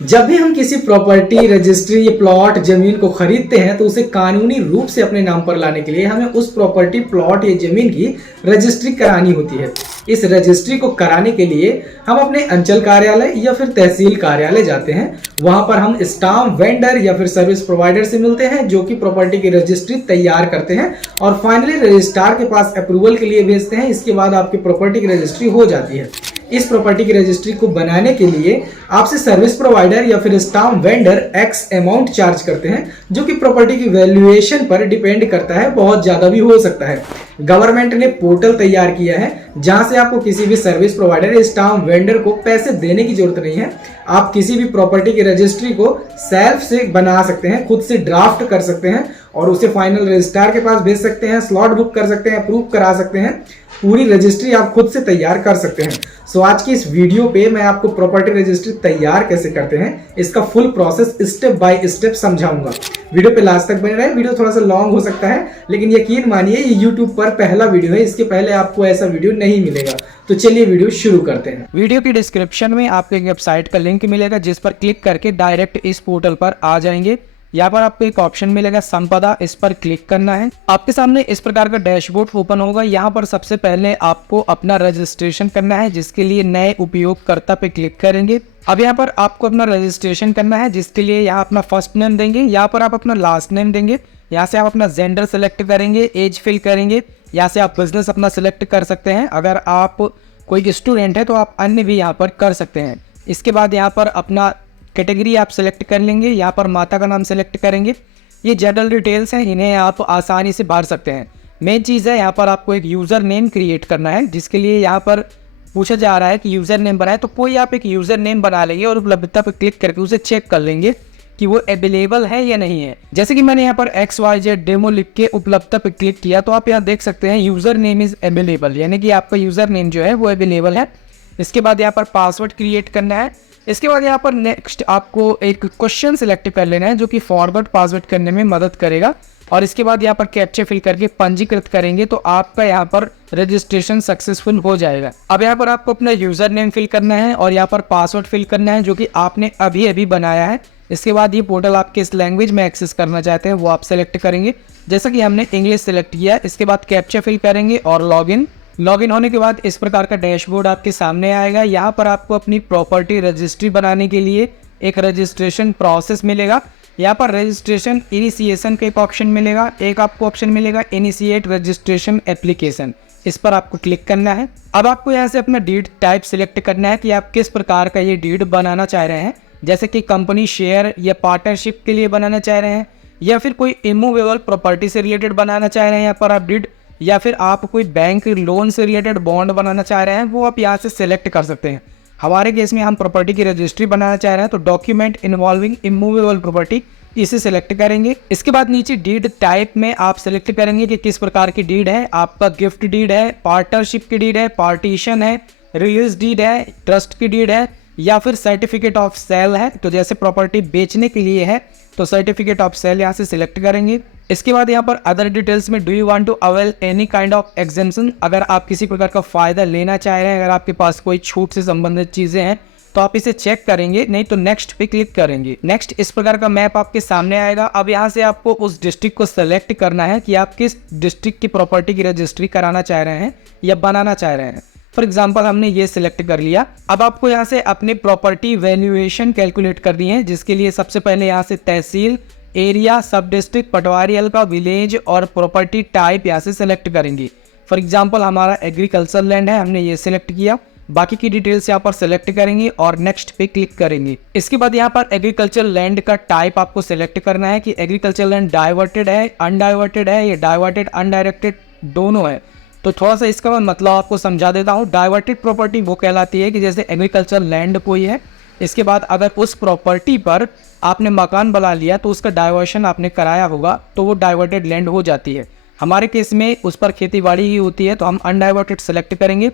जब भी हम किसी प्रॉपर्टी रजिस्ट्री या प्लॉट जमीन को खरीदते हैं तो उसे कानूनी रूप से अपने नाम पर लाने के लिए हमें उस प्रॉपर्टी प्लॉट या जमीन की रजिस्ट्री करानी होती है। इस रजिस्ट्री को कराने के लिए हम अपने अंचल कार्यालय या फिर तहसील कार्यालय जाते हैं। वहां पर हम स्टाम्प वेंडर या फिर सर्विस प्रोवाइडर से मिलते हैं जो कि प्रॉपर्टी की रजिस्ट्री तैयार करते हैं और फाइनली रजिस्ट्रार के पास अप्रूवल के लिए भेजते हैं। इसके बाद आपकी प्रॉपर्टी की रजिस्ट्री हो जाती है। इस प्रॉपर्टी की रजिस्ट्री को बनाने के लिए आपसे सर्विस प्रोवाइडर या फिर stamp vendor x amount charge करते हैं, जो कि प्रॉपर्टी की वैल्यूएशन पर डिपेंड करता है, बहुत ज्यादा भी हो सकता है। गवर्नमेंट ने पोर्टल तैयार किया है जहां से आपको किसी भी सर्विस प्रोवाइडर या स्टाम्प वेंडर को पैसे देने की जरूरत नहीं है। आप किसी भी प्रॉपर्टी की रजिस्ट्री को सेल्फ से बना सकते हैं, खुद से ड्राफ्ट कर सकते हैं और उसे फाइनल रजिस्ट्रार के पास भेज सकते हैं, स्लॉट बुक कर सकते हैं, अप्रूव करा सकते हैं। पूरी रजिस्ट्री आप खुद से तैयार कर सकते हैं। सो आज की इस वीडियो पे मैं आपको प्रॉपर्टी रजिस्ट्री तैयार कैसे करते हैं इसका full process step by step समझाऊंगा। वीडियो पे लास्ट तक बने रहे। वीडियो थोड़ा सा लॉन्ग हो सकता है लेकिन यकीन मानिए ये यूट्यूब पर पहला वीडियो है, इसके पहले आपको ऐसा वीडियो नहीं मिलेगा। तो चलिए वीडियो शुरू करते हैं। वीडियो की डिस्क्रिप्शन में आपको एक वेबसाइट का लिंक मिलेगा जिस पर क्लिक करके डायरेक्ट इस पोर्टल पर आ जाएंगे। यहाँ पर आपको एक ऑप्शन मिलेगा संपदा, इस पर क्लिक करना है। आपके सामने इस प्रकार का डैशबोर्ड ओपन होगा। यहाँ पर सबसे पहले आपको अपना रजिस्ट्रेशन करना है जिसके लिए नए उपयोगकर्ता पे क्लिक करेंगे। अब यहाँ पर आपको अपना रजिस्ट्रेशन करना है जिसके लिए यहाँ अपना फर्स्ट नेम देंगे, यहाँ पर आप अपना लास्ट नेम देंगे, यहाँ से आप अपना जेंडर सेलेक्ट करेंगे, एज फिल करेंगे, यहाँ से आप बिजनेस अपना सिलेक्ट कर सकते हैं। अगर आप कोई स्टूडेंट है तो आप अन्य भी यहाँ पर कर सकते हैं। इसके बाद यहाँ पर अपना कैटेगरी आप सेलेक्ट कर लेंगे, यहाँ पर माता का नाम सेलेक्ट करेंगे। ये जनरल डिटेल्स हैं, इन्हें आप आसानी से भर सकते हैं। मेन चीज़ है यहाँ पर आपको एक यूज़र नेम क्रिएट करना है जिसके लिए यहाँ पर पूछा जा रहा है कि यूज़र नेम बनाए, तो कोई आप एक यूज़र नेम बना लेंगे और उपलब्धता पर क्लिक करके उसे चेक कर लेंगे कि वो अवेलेबल है या नहीं है। जैसे कि मैंने यहाँ पर XYZ डेमो लिख के उपलब्धता पर क्लिक किया तो आप यहाँ देख सकते हैं यूज़र नेम इज़ अवेलेबल, यानी कि आपका यूज़र नेम जो है वो अवेलेबल है। इसके बाद यहाँ पर पासवर्ड क्रिएट करना है। इसके बाद यहाँ पर नेक्स्ट आपको एक क्वेश्चन सिलेक्ट कर लेना है जो कि फॉरवर्ड पासवर्ड करने में मदद करेगा और इसके बाद यहाँ पर कैप्चा फिल करके पंजीकृत करेंगे तो आपका यहाँ पर रजिस्ट्रेशन सक्सेसफुल हो जाएगा। अब यहाँ पर आपको अपना यूज़र नेम फिल करना है और यहाँ पर पासवर्ड फिल करना है जो कि आपने अभी अभी बनाया है। इसके बाद ये पोर्टल आप किस लैंग्वेज में एक्सेस करना चाहते हैं वो आप सेलेक्ट करेंगे, जैसा कि हमने इंग्लिश सेलेक्ट किया। इसके बाद कैप्चा फिल करेंगे और लॉगिन होने के बाद इस प्रकार का डैशबोर्ड आपके सामने आएगा। यहाँ पर आपको अपनी प्रॉपर्टी रजिस्ट्री बनाने के लिए एक रजिस्ट्रेशन प्रोसेस मिलेगा। यहाँ पर रजिस्ट्रेशन इनिशिएशन का एक ऑप्शन मिलेगा, एक आपको ऑप्शन मिलेगा इनिशिएट रजिस्ट्रेशन एप्लीकेशन, इस पर आपको क्लिक करना है। अब आपको यहाँ से अपना डीड टाइप सिलेक्ट करना है कि आप किस प्रकार का ये डीड बनाना चाह रहे हैं, जैसे कि कंपनी शेयर या पार्टनरशिप के लिए बनाना चाह रहे हैं या फिर कोई इमूवेबल प्रॉपर्टी से रिलेटेड बनाना चाह रहे हैं यहाँ पर आप डीड, या फिर आप कोई बैंक लोन से रिलेटेड बॉन्ड बनाना चाह रहे हैं वो आप यहाँ से सिलेक्ट कर सकते हैं। हमारे केस में हम प्रॉपर्टी की रजिस्ट्री बनाना चाह रहे हैं तो डॉक्यूमेंट इन्वॉल्विंग इमूवेबल प्रॉपर्टी इसे सिलेक्ट करेंगे। इसके बाद नीचे डीड टाइप में आप सिलेक्ट करेंगे कि किस प्रकार की डीड है, आपका गिफ्ट डीड है, पार्टनरशिप की डीड है, पार्टीशन है, रिलीज डीड है, ट्रस्ट की डीड है या फिर सर्टिफिकेट ऑफ सेल है। तो जैसे प्रॉपर्टी बेचने के लिए है तो सर्टिफिकेट ऑफ सेल यहाँ से सिलेक्ट करेंगे। इसके बाद यहाँ पर अदर डिटेल्स में do you want to avail any kind of exemption, अगर आप किसी प्रकार का फ़ायदा लेना चाह रहे हैं, अगर आपके पास कोई छूट से संबंधित चीज़ें हैं तो आप इसे चेक करेंगे, नहीं तो नेक्स्ट पे क्लिक करेंगे। नेक्स्ट इस प्रकार का मैप आपके सामने आएगा। अब यहाँ से आपको उस डिस्ट्रिक्ट को सेलेक्ट करना है कि आप किस डिस्ट्रिक्ट की प्रॉपर्टी की रजिस्ट्री कराना चाह रहे हैं या बनाना चाह रहे हैं। फॉर एग्जाम्पल हमने ये सिलेक्ट कर लिया। अब आपको यहाँ से अपनी प्रॉपर्टी वैल्यूएशन कैलकुलेट करनी है जिसके लिए सबसे पहले यहाँ से तहसील, एरिया, सब डिस्ट्रिक्ट, पटवारी हल्का, विलेज और प्रॉपर्टी टाइप यहाँ से सेलेक्ट करेंगे। फॉर एग्जांपल हमारा एग्रीकल्चर लैंड है, हमने ये सिलेक्ट किया। बाकी की डिटेल्स यहाँ पर सेलेक्ट करेंगे और नेक्स्ट पे क्लिक करेंगे। इसके बाद यहाँ पर एग्रीकल्चर लैंड का टाइप आपको सेलेक्ट करना है कि एग्रीकल्चर लैंड डाइवर्टेड है, अनडाइवर्टेड है या डाइवर्टेड अनडायरेक्टेड दोनों है। तो थोड़ा सा इसका मतलब आपको समझा देता हूँ। डाइवर्टेड प्रॉपर्टी वो कहलाती है कि जैसे एग्रीकल्चर लैंड कोई है, इसके बाद अगर उस प्रॉपर्टी पर आपने मकान बना लिया तो उसका डाइवर्शन आपने कराया होगा तो वो डाइवर्टेड लैंड हो जाती है। हमारे केस में उस पर खेती बाड़ी ही होती है तो हम अनडाइवर्टेड सेलेक्ट करेंगे।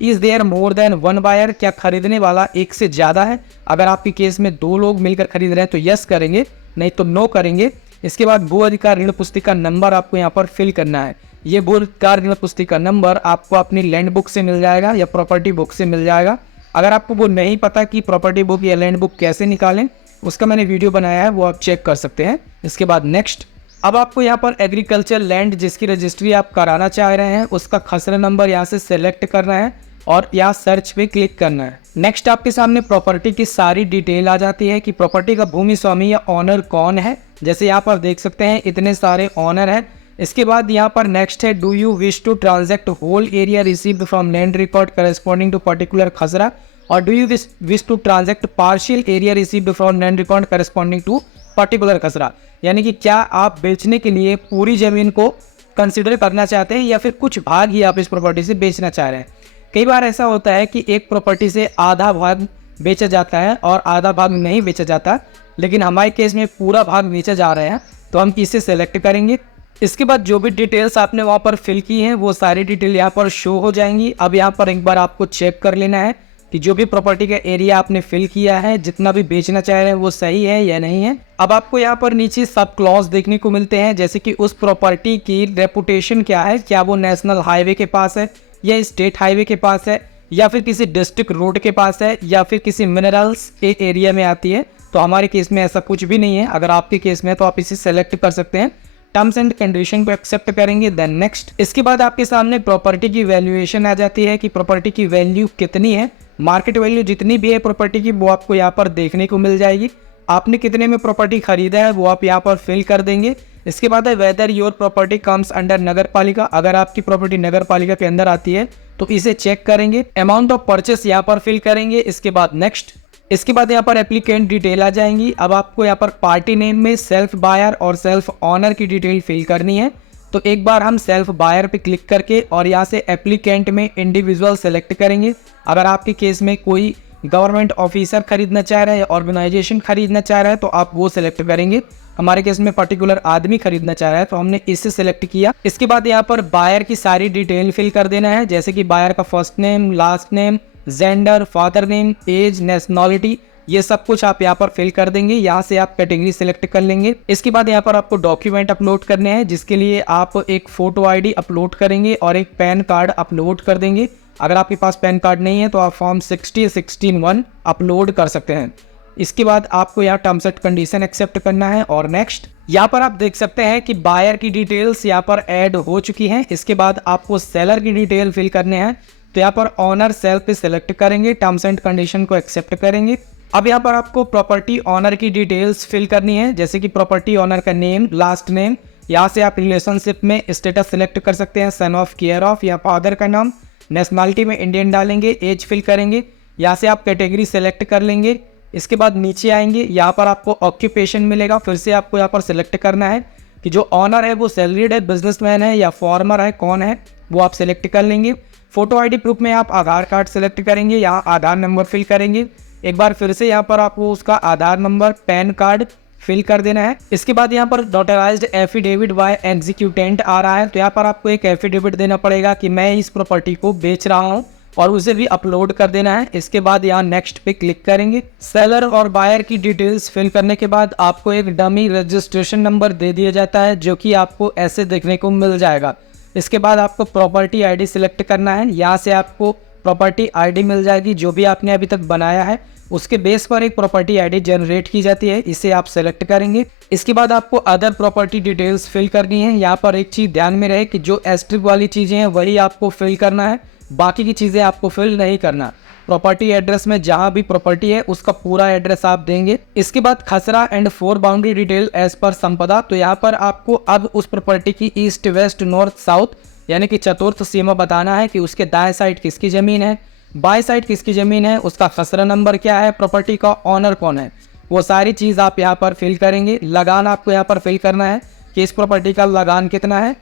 Is there more than one buyer, क्या खरीदने वाला एक से ज़्यादा है। अगर आपके केस में 2 लोग मिलकर खरीद रहे हैं तो यस करेंगे, नहीं तो नो करेंगे। इसके बाद भू अधिकार ऋण पुस्तिका नंबर आपको यहाँ पर फिल करना है। ये भू अधिकार ऋण पुस्तिका नंबर आपको अपनी लैंड बुक से मिल जाएगा या प्रॉपर्टी बुक से मिल जाएगा। अगर आपको वो नहीं पता कि प्रॉपर्टी बुक या लैंड बुक कैसे निकालें, उसका मैंने वीडियो बनाया है, वो आप चेक कर सकते हैं। इसके बाद नेक्स्ट, अब आपको यहाँ पर एग्रीकल्चर लैंड जिसकी रजिस्ट्री आप कराना चाह रहे हैं उसका खसरा नंबर यहाँ से सेलेक्ट करना है और यहाँ सर्च पे क्लिक करना है। नेक्स्ट आपके सामने प्रॉपर्टी की सारी डिटेल आ जाती है कि प्रॉपर्टी का भूमि स्वामी या ऑनर कौन है। जैसे यहाँ पर देख सकते हैं इतने सारे ऑनर हैं। इसके बाद यहाँ पर नेक्स्ट है, do you wish to transact whole area received from land record corresponding to particular खसरा, और do you wish to transact partial area received from land record corresponding to particular खसरा। यानी कि क्या आप बेचने के लिए पूरी ज़मीन को कंसिडर करना चाहते हैं या फिर कुछ भाग ही आप इस प्रॉपर्टी से बेचना चाह रहे हैं। कई बार ऐसा होता है कि एक प्रॉपर्टी से आधा भाग बेचा जाता है और आधा भाग नहीं बेचा जाता, लेकिन हमारे केस में पूरा भाग बेचा जा रहा है, तो हम इसे सेलेक्ट करेंगे। इसके बाद जो भी डिटेल्स आपने वहाँ पर फिल की हैं वो सारी डिटेल यहाँ पर शो हो जाएंगी। अब यहाँ पर एक बार आपको चेक कर लेना है कि जो भी प्रॉपर्टी का एरिया आपने फिल किया है, जितना भी बेचना चाह रहे हैं वो सही है या नहीं है। अब आपको यहाँ पर नीचे सब क्लॉज देखने को मिलते हैं, जैसे कि उस प्रॉपर्टी की रेपुटेशन क्या है, क्या वो नेशनल हाईवे के पास है या स्टेट हाईवे के पास है या फिर किसी डिस्ट्रिक्ट रोड के पास है या फिर किसी मिनरल्स के एरिया में आती है। तो हमारे केस में ऐसा कुछ भी नहीं है। अगर आपके केस में है तो आप इसे सेलेक्ट कर सकते हैं। टर्म्स एंड कंडीशन को एक्सेप्ट करेंगे, देन नेक्स्ट। इसके बाद आपके सामने प्रॉपर्टी की वैल्यूएशन आ जाती है कि प्रॉपर्टी की वैल्यू कितनी है। मार्केट वैल्यू जितनी भी है प्रॉपर्टी की वो आपको यहाँ पर देखने को मिल जाएगी। आपने कितने में प्रॉपर्टी खरीदा है वो आप यहाँ पर फिल कर देंगे। इसके बाद है whether your property comes under Nagar Palika. अगर आपकी प्रॉपर्टी नगर पालिका के अंदर आती है तो इसे चेक करेंगे। अमाउंट ऑफ परचेस यहाँ पर फिल करेंगे। इसके बाद नेक्स्ट। इसके बाद यहाँ पर एप्लीकेंट डिटेल आ जाएंगी। अब आपको यहाँ पर पार्टी नेम में सेल्फ बायर और सेल्फ ऑनर की डिटेल फिल करनी है। तो एक बार हम सेल्फ बायर पे क्लिक करके और यहाँ से एप्लीकेंट में इंडिविजुअल सेलेक्ट करेंगे। अगर आपके केस में कोई गवर्नमेंट ऑफिसर खरीदना चाह रहा है, ऑर्गेनाइजेशन खरीदना चाह रहा है, तो आप वो सिलेक्ट करेंगे। हमारे केस में पर्टिकुलर आदमी खरीदना चाह रहा है तो हमने इससे सिलेक्ट किया। इसके बाद यहाँ पर बायर की सारी डिटेल फिल कर देना है, जैसे कि बायर का first name, last name, gender, father name, age, nationality, ये सब कुछ आप यहाँ पर फिल कर देंगे। यहाँ से आप कैटेगरी सिलेक्ट कर लेंगे। इसके बाद यहाँ पर आपको डॉक्यूमेंट अपलोड करने हैं, जिसके लिए आप एक फोटो आईडी अपलोड करेंगे और एक पैन कार्ड अपलोड कर देंगे। अगर आपके पास पैन कार्ड नहीं है तो आप फॉर्म 16 अपलोड कर सकते हैं। इसके बाद आपको यहाँ टर्म्स एंड कंडीशन एक्सेप्ट करना है और नेक्स्ट। यहाँ पर आप देख सकते हैं कि बायर की डिटेल्स यहाँ पर ऐड हो चुकी हैं। इसके बाद आपको सेलर की डिटेल फिल करने हैं, तो यहाँ पर ऑनर सेल पे सिलेक्ट करेंगे, टर्म्स एंड कंडीशन को एक्सेप्ट करेंगे। अब यहाँ पर आपको प्रॉपर्टी ऑनर की डिटेल्स फिल करनी है, जैसे कि प्रॉपर्टी ऑनर का नेम, लास्ट नेम। यहाँ से आप रिलेशनशिप में स्टेटस सिलेक्ट कर सकते हैं, सन ऑफ, केयर ऑफ या फादर का नाम। नेशनलिटी में इंडियन डालेंगे, एज फिल करेंगे। यहाँ से आप कैटेगरी सेलेक्ट कर लेंगे। इसके बाद नीचे आएंगे, यहाँ पर आपको ऑक्यूपेशन मिलेगा। फिर से आपको यहाँ पर सिलेक्ट करना है कि जो ऑनर है वो सैलरीड है, बिजनेसमैन है या फॉर्मर है, कौन है, वो आप सिलेक्ट कर लेंगे। फोटो आईडी प्रूफ में आप आधार कार्ड सेलेक्ट करेंगे, यहाँ आधार नंबर फिल करेंगे। एक बार फिर से यहाँ पर आपको उसका आधार नंबर, पैन कार्ड फिल कर देना है। इसके बाद यहाँ पर नोटराइज्ड एफिडेविट बाय एग्जीक्यूटेंट आ रहा है, तो यहाँ पर आपको एक एफिडेविट देना पड़ेगा कि मैं इस प्रॉपर्टी को बेच रहा हूँ और उसे भी अपलोड कर देना है। इसके बाद यहाँ नेक्स्ट पे क्लिक करेंगे। सेलर और बायर की डिटेल्स फिल करने के बाद आपको एक डमी रजिस्ट्रेशन नंबर दे दिया जाता है, जो कि आपको ऐसे देखने को मिल जाएगा। इसके बाद आपको प्रॉपर्टी आईडी सिलेक्ट करना है। यहाँ से आपको प्रॉपर्टी आईडी मिल जाएगी, जो भी आपने अभी तक बनाया है उसके बेस पर एक प्रॉपर्टी आईडी जनरेट की जाती है, इसे आप सेलेक्ट करेंगे। इसके बाद आपको अदर प्रॉपर्टी डिटेल्स फिल करनी है। यहाँ पर एक चीज़ ध्यान में रहे कि जो एस्ट्रिक वाली चीज़ें हैं वही आपको फिल करना है, बाकी की चीज़ें आपको फिल नहीं करना। प्रॉपर्टी एड्रेस में जहाँ भी प्रॉपर्टी है उसका पूरा एड्रेस आप देंगे। इसके बाद खसरा and 4 boundary detail as per संपदा, तो यहाँ पर आपको अब उस प्रॉपर्टी की ईस्ट, वेस्ट, नॉर्थ, साउथ यानी कि चतुर्थ सीमा बताना है कि उसके दाएं साइड किसकी ज़मीन है, बाई साइड किसकी ज़मीन है, उसका खसरा नंबर क्या है, प्रॉपर्टी का ऑनर कौन है, वो सारी चीज़ आप यहाँ पर फिल करेंगे। लगान आपको यहाँ पर फिल करना है कि इस प्रॉपर्टी का लगान कितना है।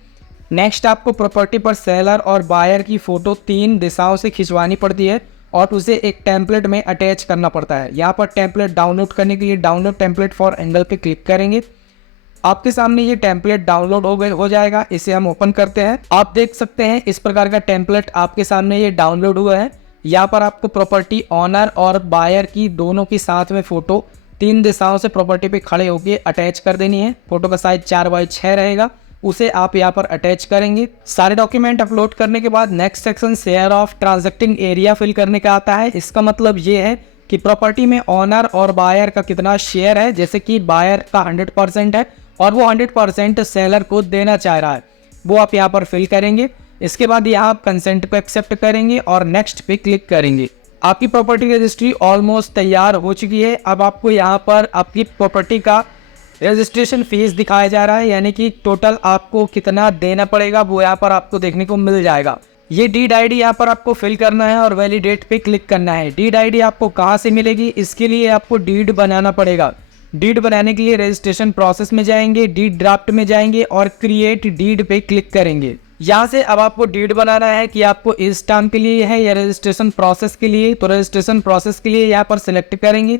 नेक्स्ट आपको प्रॉपर्टी पर सेलर और बायर की फ़ोटो 3 दिशाओं से खिंचवानी पड़ती है और उसे एक टेम्पलेट में अटैच करना पड़ता है। यहाँ पर टेम्पलेट डाउनलोड करने के लिए डाउनलोड टेम्पलेट फॉर एंगल पे क्लिक करेंगे। आपके सामने ये टेम्पलेट डाउनलोड हो जाएगा। इसे हम ओपन करते हैं। आप देख सकते हैं इस प्रकार का टेम्पलेट आपके सामने ये डाउनलोड हुआ है। यहाँ पर आपको प्रॉपर्टी ऑनर और बायर की दोनों की साथ में फ़ोटो 3 दिशाओं से प्रॉपर्टी पे खड़े होकर अटैच कर देनी है। फोटो का साइज 4x6 रहेगा। उसे आप यहाँ पर अटैच करेंगे। सारे डॉक्यूमेंट अपलोड करने के बाद next section share of transacting area fill करने का आता है। इसका मतलब ये है कि प्रॉपर्टी में ऑनर और बायर का कितना शेयर है। जैसे कि बायर का 100% है और वो 100% सेलर को देना चाह रहा है, वो आप यहाँ पर फिल करेंगे। इसके बाद यहाँ आप कंसेंट को एक्सेप्ट करेंगे और नेक्स्ट पे क्लिक करेंगे। आपकी प्रॉपर्टी रजिस्ट्री ऑलमोस्ट तैयार हो चुकी है। अब आपको यहाँ पर आपकी प्रॉपर्टी का रजिस्ट्रेशन फीस दिखाया जा रहा है, यानी कि टोटल आपको कितना देना पड़ेगा वो यहाँ पर आपको देखने को मिल जाएगा। ये डीड आईडी यहाँ पर आपको फिल करना है और वैलिडेट पे क्लिक करना है। डीड आईडी आपको कहाँ से मिलेगी, इसके लिए आपको डीड बनाना पड़ेगा। डीड बनाने के लिए रजिस्ट्रेशन प्रोसेस में जाएंगे, डीड ड्राफ्ट में जाएंगे और क्रिएट डीड पे क्लिक करेंगे। यहाँ से अब आपको डीड बनाना है कि आपको इस टाइम के लिए है या रजिस्ट्रेशन प्रोसेस के लिए। तो रजिस्ट्रेशन प्रोसेस के लिए यहाँ पर सिलेक्ट करेंगे।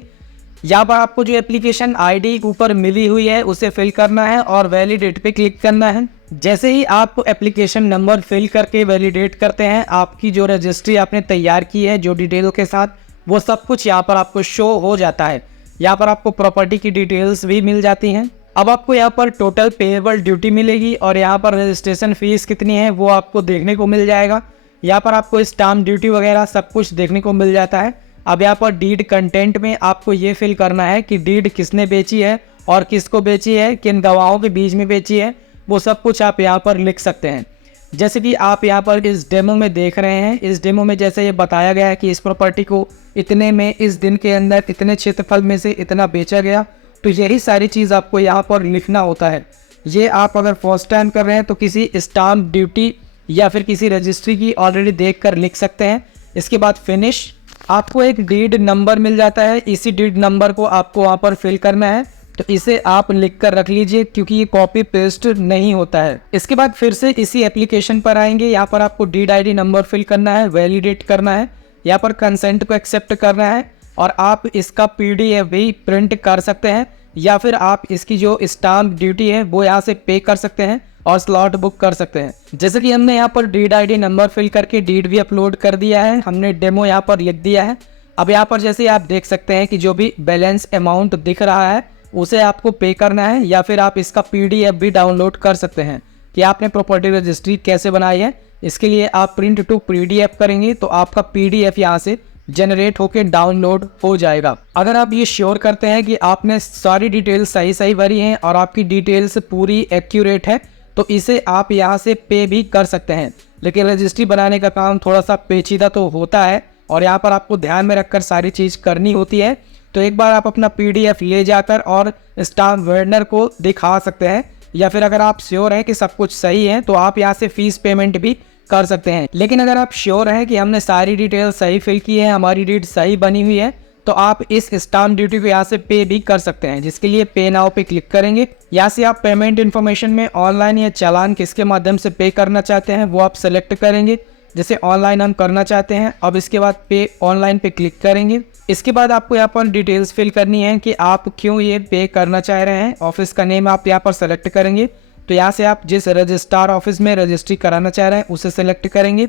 यहाँ पर आपको जो एप्लीकेशन आईडी ऊपर मिली हुई है उसे फिल करना है और वैलिडेट पे क्लिक करना है। जैसे ही आप एप्लीकेशन नंबर फिल करके वैलिडेट करते हैं, आपकी जो रजिस्ट्री आपने तैयार की है जो डिटेल के साथ, वो सब कुछ यहाँ पर आपको शो हो जाता है। यहाँ पर आपको प्रॉपर्टी की डिटेल्स भी मिल जाती हैं। अब आपको यहाँ पर टोटल पेएबल ड्यूटी मिलेगी और यहाँ पर रजिस्ट्रेशन फीस कितनी है वो आपको देखने को मिल जाएगा। यहाँ पर आपको स्टाम्प ड्यूटी वगैरह सब कुछ देखने को मिल जाता है। अब यहाँ पर डीड कंटेंट में आपको ये फिल करना है कि डीड किसने बेची है और किसको बेची है, किन गवाहों के बीच में बेची है, वो सब कुछ आप यहाँ पर लिख सकते हैं। जैसे कि आप यहाँ पर इस डेमो में देख रहे हैं, इस डेमो में जैसे ये बताया गया है कि इस प्रॉपर्टी को इतने में, इस दिन के अंदर इतने क्षेत्रफल में से इतना बेचा गया, तो यही सारी चीज़ आपको यहाँ पर लिखना होता है। ये आप अगर फर्स्ट टाइम कर रहे हैं तो किसी स्टाम्प ड्यूटी या फिर किसी रजिस्ट्री की ऑलरेडी देख कर लिख सकते हैं। इसके बाद फिनिश, आपको एक डीड नंबर मिल जाता है, इसी डीड नंबर को आपको वहाँ पर फिल करना है। तो इसे आप लिख कर रख लीजिए क्योंकि ये कॉपी पेस्ट नहीं होता है। इसके बाद फिर से इसी एप्लीकेशन पर आएंगे। यहाँ पर आपको डीड आईडी नंबर फिल करना है, वैलिडेट करना है, यहाँ पर कंसेंट को एक्सेप्ट करना है और आप इसका पीडीएफ भी प्रिंट कर सकते हैं या फिर आप इसकी जो स्टाम्प ड्यूटी है वो यहाँ से पे कर सकते हैं और स्लॉट बुक कर सकते हैं। जैसे कि हमने यहाँ पर डीड आईडी नंबर फिल करके डीड भी अपलोड कर दिया है, हमने डेमो यहाँ पर लिख दिया है। अब यहाँ पर जैसे आप देख सकते हैं कि जो भी बैलेंस अमाउंट दिख रहा है उसे आपको पे करना है या फिर आप इसका पीडीएफ भी डाउनलोड कर सकते हैं कि आपने प्रॉपर्टी रजिस्ट्री कैसे बनाई है। इसके लिए आप प्रिंट टू पीडीएफ करेंगे तो आपका पीडीएफ यहाँ से जनरेट होकर डाउनलोड हो जाएगा। अगर आप ये श्योर करते हैं कि आपने सारी डिटेल्स सही भरी हैं और आपकी डिटेल्स पूरी एक्यूरेट है तो इसे आप यहाँ से पे भी कर सकते हैं। लेकिन रजिस्ट्री बनाने का काम थोड़ा सा पेचीदा तो होता है और यहाँ पर आपको ध्यान में रखकर सारी चीज़ करनी होती है। तो एक बार आप अपना पीडीएफ ले जाकर और स्टाम्प वेंडर को दिखा सकते हैं या फिर अगर आप श्योर हैं कि सब कुछ सही है तो आप यहाँ से फीस पेमेंट भी कर सकते हैं। लेकिन अगर आप श्योर हैं कि हमने सारी डिटेल सही फिल की है, हमारी डीड सही बनी हुई है, तो आप इस स्टाम्प ड्यूटी को यहाँ से पे भी कर सकते हैं, जिसके लिए पे नाउ पे क्लिक करेंगे। यहाँ से आप पेमेंट इन्फॉर्मेशन में ऑनलाइन या चालान किसके माध्यम से पे करना चाहते हैं वो आप सेलेक्ट करेंगे। जैसे ऑनलाइन हम करना चाहते हैं, अब इसके बाद पे ऑनलाइन पे क्लिक करेंगे। इसके बाद आपको यहाँ पर डिटेल्स फिल करनी है कि आप क्यों ये पे करना चाह रहे हैं। ऑफिस का नेम आप यहाँ पर सेलेक्ट करेंगे। तो यहाँ से आप जिस रजिस्ट्रार ऑफिस में रजिस्ट्री कराना चाह रहे हैं उसे सेलेक्ट करेंगे।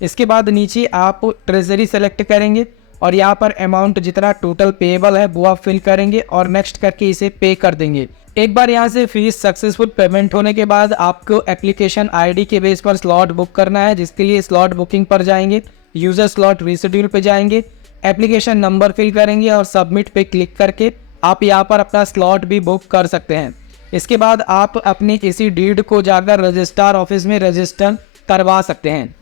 इसके बाद नीचे आप ट्रेजरी सेलेक्ट करेंगे और यहाँ पर अमाउंट जितना टोटल पेएबल है वो आप फिल करेंगे और नेक्स्ट करके इसे पे कर देंगे। एक बार यहाँ से फीस सक्सेसफुल पेमेंट होने के बाद आपको एप्लीकेशन आईडी के बेस पर स्लॉट बुक करना है, जिसके लिए स्लॉट बुकिंग पर जाएंगे, यूजर स्लॉट रीशेड्यूल पे जाएंगे, एप्लीकेशन नंबर फिल करेंगे और सबमिट पे क्लिक करके आप यहाँ पर अपना स्लॉट भी बुक कर सकते हैं। इसके बाद आप अपनी इसी डीड को जाकर रजिस्ट्रार ऑफिस में रजिस्टर करवा सकते हैं।